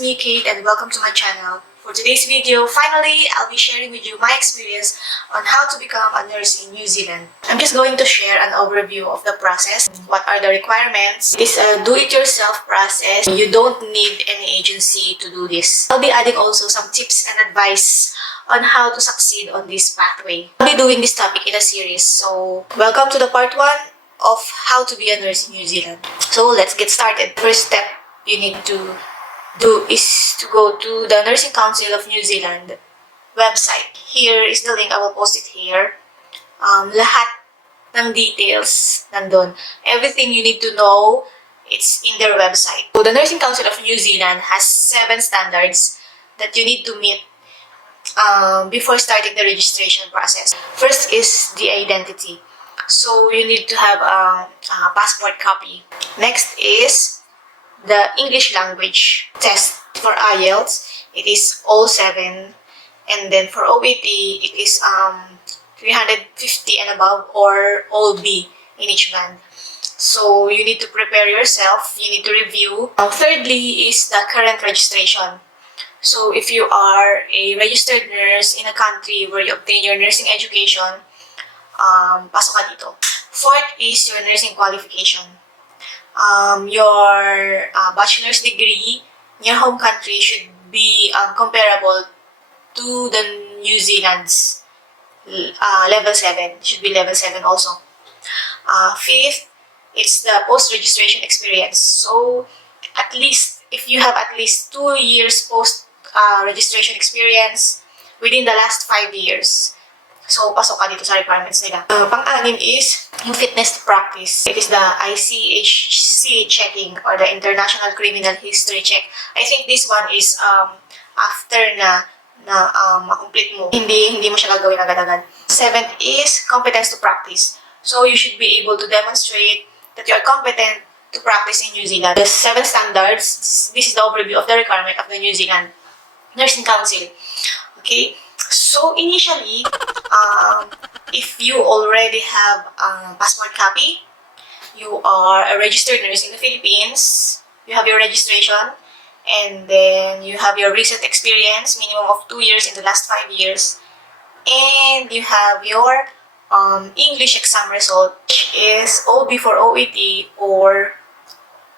it's me Kate and welcome to my channel. For today's video, finally, I'll be sharing with you my experience on how to become a nurse in New Zealand. I'm just going to share an overview of the process. What are the requirements? It is a do-it-yourself process. You don't need any agency to do this. I'll be adding also some tips and advice on how to succeed on this pathway. I'll be doing this topic in a series. So, welcome to the part 1 of how to be a nurse in New Zealand. So, let's get started. First step you need to do is to go to the Nursing Council of New Zealand website. Here is the link. I will post it here. Lahat ng details nandun. Everything you need to know, it's in their website. So the Nursing Council of New Zealand has 7 standards that you need to meet before starting the registration process. First is the identity. So you need to have a passport copy. Next is the English language test. For IELTS, it is all 7, and then for OET, it is 350 and above or all B in each band. So you need to prepare yourself, you need to review. Thirdly is the current registration. So if you are a registered nurse in a country where you obtain your nursing education, pasok ka dito. Fourth is your nursing qualification. Your bachelor's degree in your home country should be comparable to the New Zealand's level 7. Should be level 7 also. Fifth, it's the post-registration experience. So, at least, if you have at least 2 years post-registration experience within the last 5 years, so, pasok ka dito sa requirements nila. Pang-anim is yung fitness to practice. It is the ICHC checking or the International Criminal History Check. I think this one is after na ma-complete mo. Hindi mo siya gagawin agad-agad. 7th is competence to practice. So, you should be able to demonstrate that you are competent to practice in New Zealand. The 7 standards, this is the overview of the requirement of the New Zealand Nursing Council. Okay? So, initially, if you already have a passport copy, you are a registered nurse in the Philippines, you have your registration, and then you have your recent experience, minimum of 2 years in the last 5 years, and you have your English exam result, which is all before OET or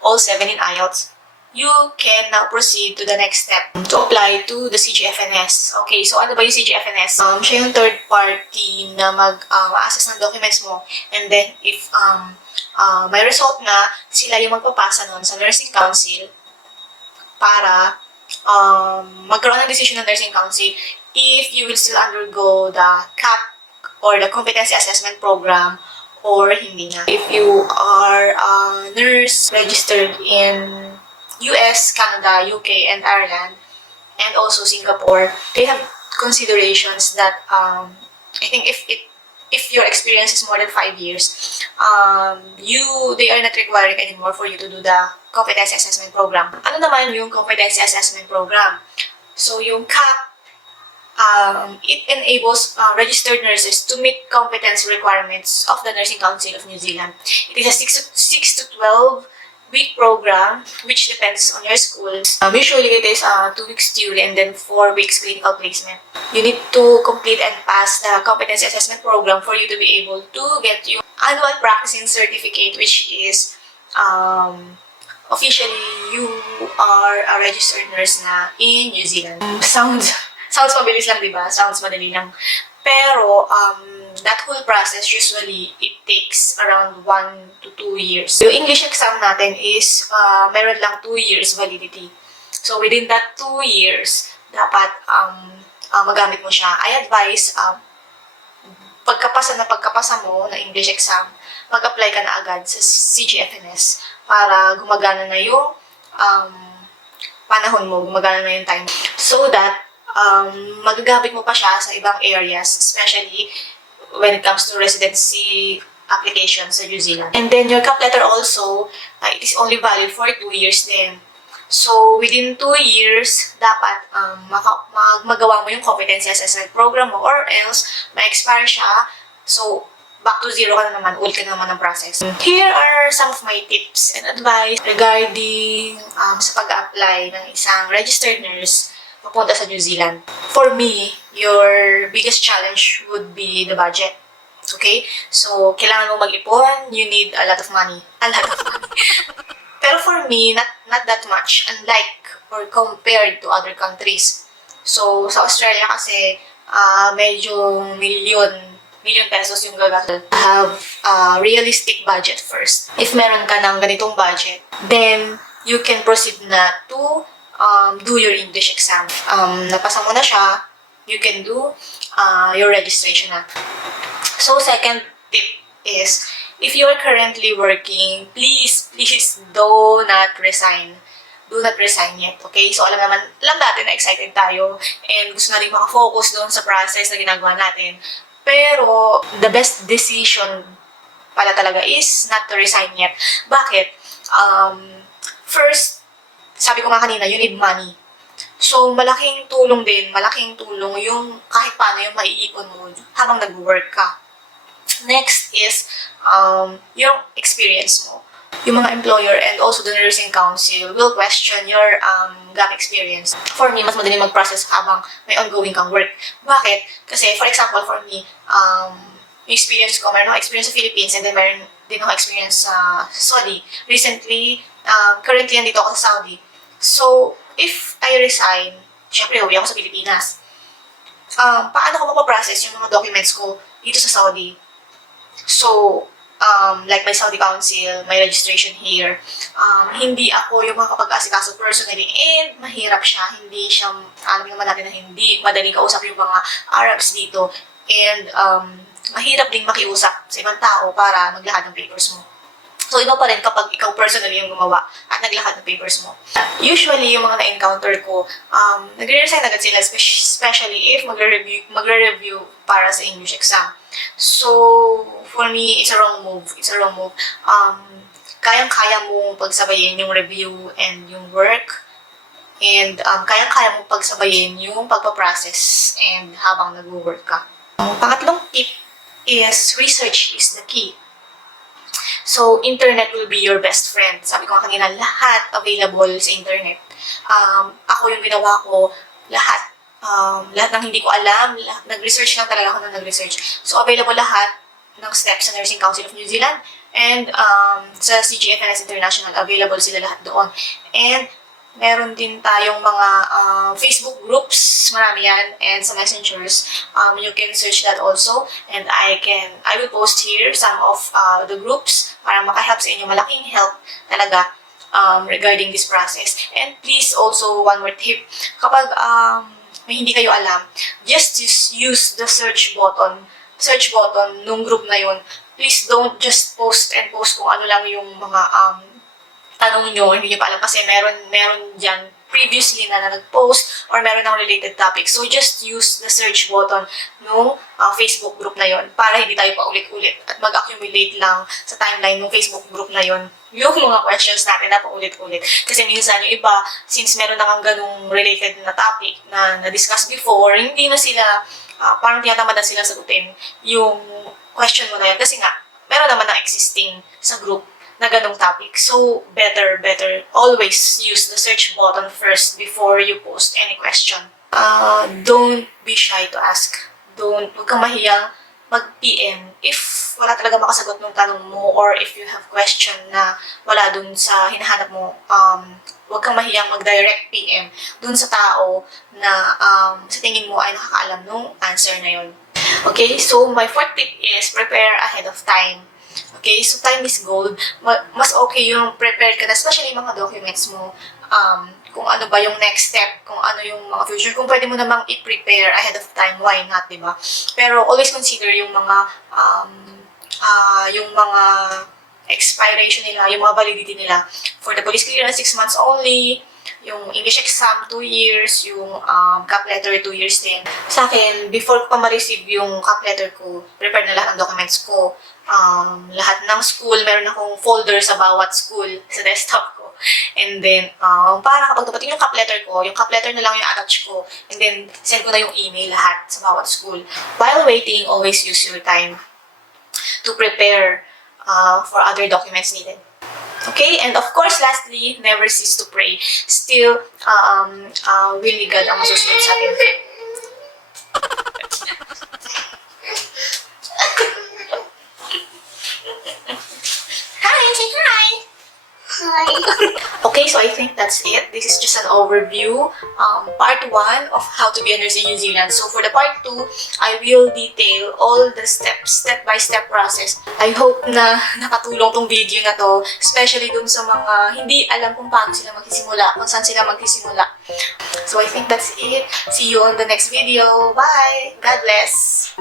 all 7 in IELTS, you can now proceed to the next step to apply to the CGFNS. Okay, so ano ba yung CGFNS? Siya yung third party na mag-assess ng documents mo. And then, if may result na, sila yung magpapasa nun sa Nursing Council para magkaroon ng decision ng Nursing Council if you will still undergo the CAP or the Competency Assessment Program or hindi na. If you are a nurse registered in US, Canada, UK, and Ireland, and also Singapore, they have considerations that I think if your experience is more than 5 years, they are not requiring anymore for you to do the competency assessment program. Ano naman yung competency assessment program? So yung CAP, it enables registered nurses to meet competence requirements of the Nursing Council of New Zealand. It is a 6 to 12 week program, which depends on your school. Usually, it is 2 weeks theory and then 4 weeks clinical placement. You need to complete and pass the competency assessment program for you to be able to get your annual practicing certificate, which is officially you are a registered nurse na in New Zealand. Sounds mabilis lang, diba? Sounds madali lang. Pero, that whole process, usually, it takes around 1 to 2 years. Yung English exam natin is, meron lang 2 years validity. So, within that 2 years, dapat magamit mo siya. I advise, pagkapasa mo na English exam, mag-apply ka na agad sa CGFNS para gumagana na yung panahon mo, gumagana na yung time. So that, magagamit mo pa siya sa ibang areas, especially when it comes to residency application sa New Zealand. And then your CAP letter also, it is only valid for 2 years din. So, within 2 years, dapat magawa mo yung competency assessment program mo or else, ma-expire siya. So, back to zero ka na naman, ulit ka na naman ng process. Here are some of my tips and advice regarding sa pag-apply ng isang registered nurse papunta sa New Zealand. For me, your biggest challenge would be the budget. Okay? So, kailangan mo mag-ipon, you need a lot of money. A lot of money. Pero for me, not that much, unlike or compared to other countries. So, sa Australia kasi, medyo million pesos yung gagastos. Have a realistic budget first. If meron ka ng ganitong budget, then you can proceed na to do your English exam. Napasa mo na siya, you can do your registration na. So, second tip is, if you are currently working, please do not resign. Do not resign yet, okay? So, alam natin na excited tayo and gusto natin makafocus doon sa process na ginagawa natin. Pero, the best decision pala talaga is not to resign yet. Bakit? First, sabi ko nga kanina, you need money. So, malaking tulong yung kahit paano yung maiipon mo habang nag-work ka. Next is, yung experience mo. Yung mga employer and also the nursing council will question your gap experience. For me, mas madali mag-process habang may ongoing kang work. Bakit? Kasi, for example, for me, yung experience ko, meron akong experience sa Philippines and then meron din akong experience sa Saudi. Recently, currently, nandito ako sa Saudi. So, if I resign, syempre, uwi ako sa Pilipinas. Paano ko mapaprocess yung mga documents ko dito sa Saudi? So, like my Saudi council, my registration here, hindi ako yung makapag-asikaso personally and mahirap siya. Hindi siya, alam naman natin na hindi madaling kausap yung mga Arabs dito and mahirap ding makiusap sa ibang tao para maglahad ng papers mo. So, iba pa rin kapag ikaw personally yung gumawa at naglahad ng papers mo. Usually, yung mga na-encounter ko, nagre-resign agad sila, especially if magre-review para sa English exam. So, for me, it's a wrong move. Kayang-kaya mong pagsabayin yung review and yung work. And kayang-kaya mong pagsabayin yung pagpaprocess and habang nag-work ka. Pangatlong tip is research is the key. So, internet will be your best friend. Sabi ko nga kanina, lahat available sa internet. Ako yung ginawa ko, lahat ng hindi ko alam, nag-research lang talaga ako na nag-research. So, available lahat ng steps sa Nursing Council of New Zealand and sa CGFNS International, available sila lahat doon. And meron din tayong mga Facebook groups, marami yan, and sa messengers, you can search that also. And I will post here some of the groups para makahelp sa inyo, malaking help talaga regarding this process. And please also, one more tip, kapag may hindi kayo alam, just use the search button nung group na yun. Please don't just post kung ano lang yung mga tanong nyo, hindi nyo pa alam kasi meron dyan previously na nag-post or meron ng related topic. So, just use the search button nung Facebook group na yon para hindi tayo paulit-ulit at mag-accumulate lang sa timeline ng Facebook group na yon yung mga questions natin na paulit-ulit. Kasi minsan yung iba, since meron na kang ganung related na topic na na-discuss before, hindi na sila, parang tinatamad na sila sagutin yung question mo na yun. Kasi nga, meron naman na existing sa group na ganong topic. So, better always use the search button first before you post any question. Don't be shy to ask. Huwag kang mahiyang mag-PM if wala talaga makasagot ng tanong mo or if you have question na wala dun sa hinahanap mo. Huwag kang mahiyang mag-direct PM dun sa tao na sa tingin mo ay nakakaalam ng answer na yun. Okay, so my fourth tip is prepare ahead of time. Okay, so time is gold. Mas okay yung prepare ka na, especially yung mga documents mo. Kung ano ba yung next step, kung ano yung mga future. Kung pwede mo namang i-prepare ahead of time, why not, diba? Pero always consider yung mga expiration nila, yung mga validity nila. For the police clearance, 6 months only. Yung English exam, 2 years. Yung cap letter, 2 years din. Sa akin, before ko pa ma-receive yung cap letter ko, prepare na lahat ng documents ko. Lahat ng school, meron akong folder sa bawat school sa desktop ko. And then, para kapag dumating yung cap letter ko, yung cap letter na lang yung attach ko. And then, send ko na yung email lahat sa bawat school. While waiting, always use your time. to prepare for other documents needed. Okay, and of course, lastly, never cease to pray. Still, will ni God ang masusunod sa atin. Hi! Say hi! Hi! Okay, so I think that's it. This is just an overview, part 1 of how to be a nurse in New Zealand. So for the part 2, I will detail all the steps, step-by-step process. I hope na nakatulong tong video na to, especially dun sa mga hindi alam kung paano sila magsisimula, kung saan sila magsisimula. So I think that's it. See you on the next video. Bye! God bless!